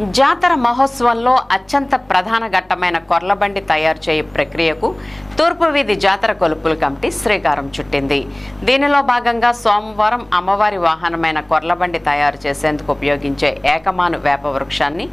జాతర మహోత్సవంలో అత్యంత ప్రధాన ఘట్టమైన కొర్లబండి తయారు చేయు ప్రక్రియకు తూర్పు వీధి జాతర కొలుపుల కమిటీ శ్రీకారం చుట్టింది. దీనిలో భాగంగా సోమవారం అమ్మవారి వాహనమైన కొర్లబండి తయారు చేసేందుకు ఉపయోగించే ఏకమాను వేప వృక్షాన్ని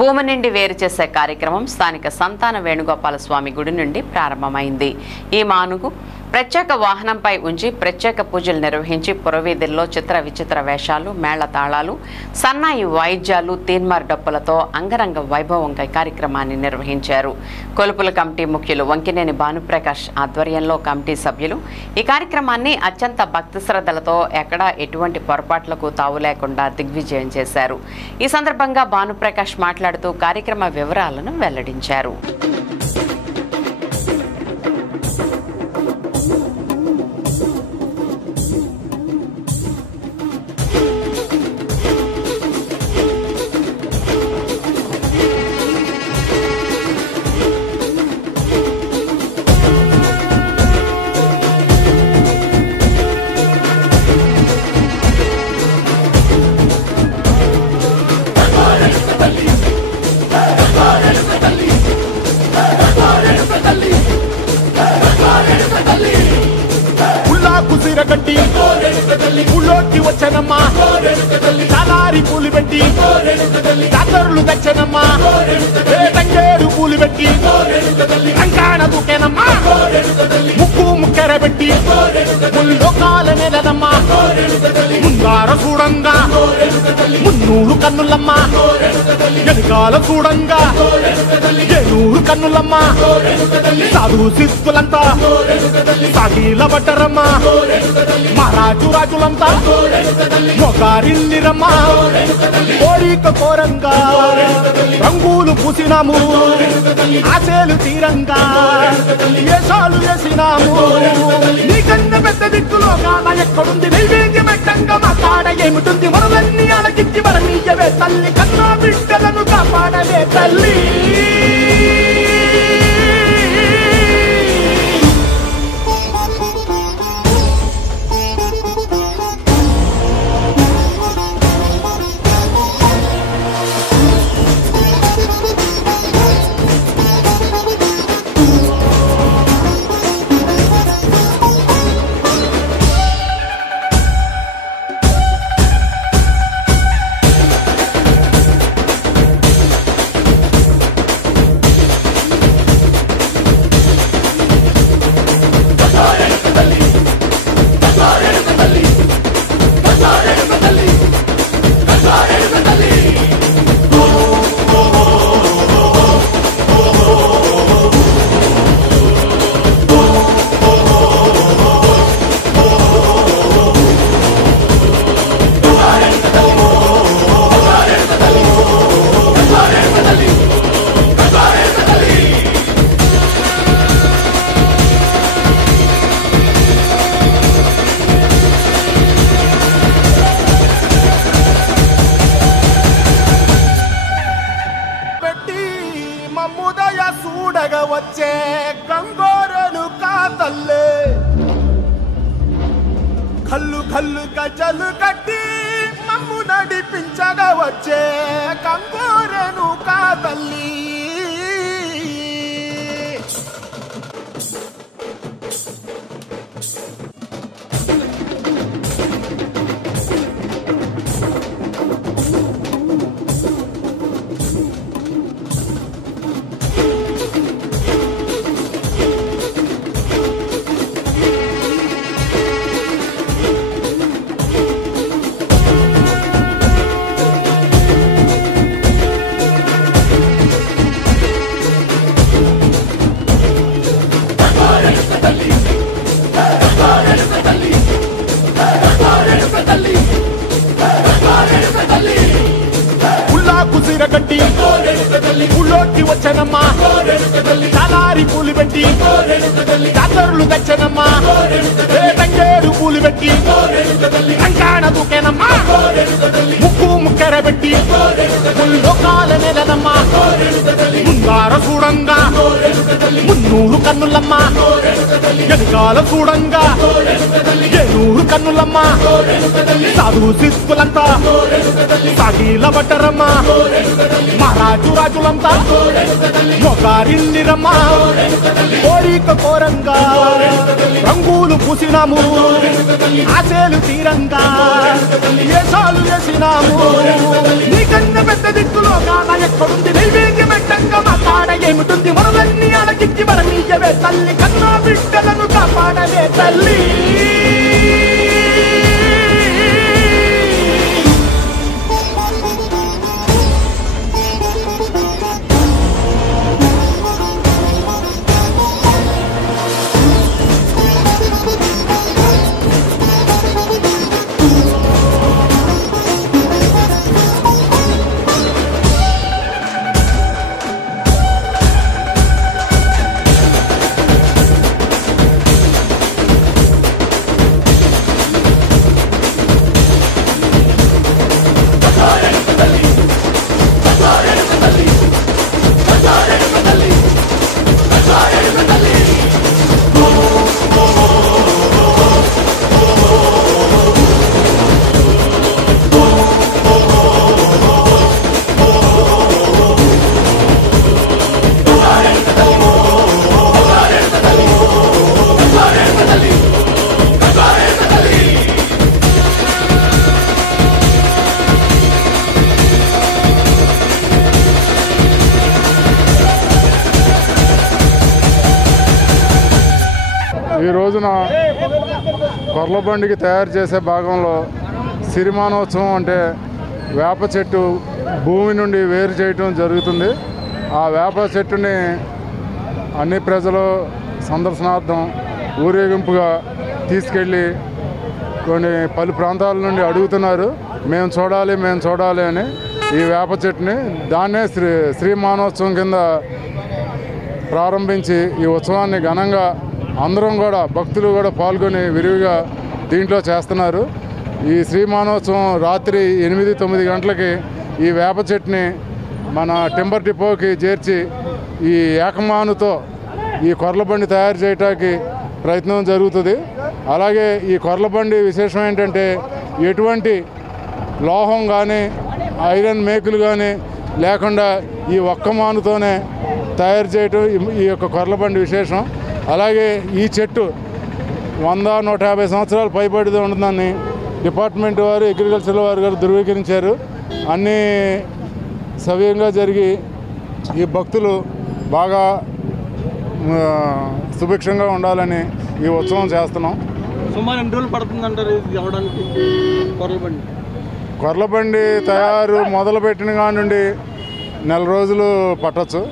భూమి నుండి వేరు చేసే కార్యక్రమం స్థానిక సంతాన వేణుగోపాల స్వామి గుడి నుండి ప్రారంభమైంది. ఈ మానుకు ప్రత్యేక వాహనంపై ఉంచి ప్రత్యేక పూజలు నిర్వహించి పురవీధుల్లో చిత్ర విచిత్ర వేషాలు, మేళ తాళాలు, సన్నాయి వాయిద్యాలు, తీన్మార్ డప్పులతో అంగరంగ వైభవంగా కార్యక్రమాన్ని నిర్వహించారు. కొలుపుల కమిటీ ముఖ్యులు వంకినేని భానుప్రకాష్ ఆధ్వర్యంలో కమిటీ సభ్యులు ఈ కార్యక్రమాన్ని అత్యంత భక్తి శ్రద్ధలతో ఎక్కడా ఎటువంటి పొరపాట్లకు తావు లేకుండా దిగ్విజయం చేశారు. ఈ సందర్భంగా భానుప్రకాష్ మాట్లాడుతూ కార్యక్రమ వివరాలను వెల్లడించారు. కట్టి ఊళ్ళోకి వచ్చనమ్మా, చాలారి పూలు పెట్టి జాతరులు తెచ్చనమ్మా, తంగేడు పూలు పెట్టి అంకాణ దూకేనమ్మా, ముక్కు ముక్కెర పెట్టి ముల్లోకాల నెలనమ్మా, ముందార చూడంగా మున్నూరు కన్నులమ్మా, వెనకాల చూడంగా ఏనూరు కన్నులమ్మా, సాధు శిస్తులంతా సాగిల బట్టరమ్మా, మహారాజు రాజులంతా మొగారిల్లిరమ్మా, కోరిక కోరంగా రంగులు పూసినాము, ఆశలు తీరంగా వేషాలు వేసినాము, నీకన్నా పెద్ద దిక్కులో కాన ఎక్కడుంది, నైవేద్యం పెట్టంగా మా కాడ ఏమిటుంది, మనలన్నీ అలకించి మరణీయవే తల్లి, కన్నా బిడ్డలను కాపాడవే తల్లి. మమ్ముదయ చూడగ వచ్చే గంగోరను కాతల్లే, కల్లు కల్లు గజలు కట్టి మమ్ము నడిపించగ వచ్చే గంగోరను కాతల్లి. కట్టి ఊళ్ళోకి వచ్చనమ్మా, చాలారి పూలు పెట్టి జాతరులు తెచ్చనమ్మా, తంగేడు పూలు పెట్టి అంకాణ దూకేనమ్మా, ముక్కు ముక్కెర పెట్టి ముల్లోకాల నెలనమ్మా, ముందార చూడంగా మున్నూరు కన్నులమ్మా, వెనకాల చూడంగా ఏనూరు కన్నులమ్మా, సాధు శిస్తులంతా సాగిల బట్టరమ్మా, రాజులంతా మొగారిండిరమ్మ కోరిక కోరంగా రంగులు పూసినాము ఆశలు తీరంగా ఏసాలు చేసినాము నీ కన్న పెద్ద దిక్కులో కాన ఎక్కడుంది నైవేద్యం పెట్టంగా మా కాడ ఏమిటుంది మనలన్నీ అలకించి మరణీయవే తల్లి కన్నా బిడ్డలను కాపాడవే తల్లి ఈ రోజున కొర్లబండికి తయారు చేసే భాగంలో సిరిమానోత్సవం అంటే వేప చెట్టు భూమి నుండి వేరు చేయటం జరుగుతుంది. ఆ వేప చెట్టుని అన్ని ప్రజలు సందర్శనార్థం ఊరేగింపుగా తీసుకెళ్ళి పలు ప్రాంతాల నుండి అడుగుతున్నారు, మేము చూడాలి అని ఈ వేప చెట్టుని. దాన్నే శ్రీమానోత్సవం కింద ప్రారంభించి ఈ ఉత్సవాన్ని ఘనంగా అందరం కూడా భక్తులు కూడా పాల్గొని విరివిగా దీంట్లో చేస్తున్నారు. ఈ శ్రీమానోత్సవం రాత్రి 8-9 గంటలకి ఈ వేప చెట్టుని మన టింబర్ డిపోకి చేర్చి ఈ ఏకమానుతో ఈ కొర్లబండి తయారు చేయడానికి ప్రయత్నం జరుగుతుంది. అలాగే ఈ కొర్లబండి విశేషం ఏంటంటే ఎటువంటి లోహం కానీ ఐరన్ మేకులు కానీ లేకుండా ఈ ఒక్క మానుతోనే తయారు చేయటం ఈ యొక్క కొర్లబండి విశేషం. అలాగే ఈ చెట్టు 100-150 సంవత్సరాలు పైబడితో ఉంటుందని డిపార్ట్మెంట్ వారు అగ్రికల్చర్ వారు గారు ధృవీకరించారు. అన్నీ సవ్యంగా జరిగి ఈ భక్తులు బాగా సుభిక్షంగా ఉండాలని ఈ ఉత్సవం చేస్తున్నాం. సుమారు ఎన్ని రోజులు పడుతుందంటారు ఇది అవడానికి? కొర్లబండి తయారు మొదలుపెట్టిన కాడి నుండి 4 రోజులు పట్టచ్చు.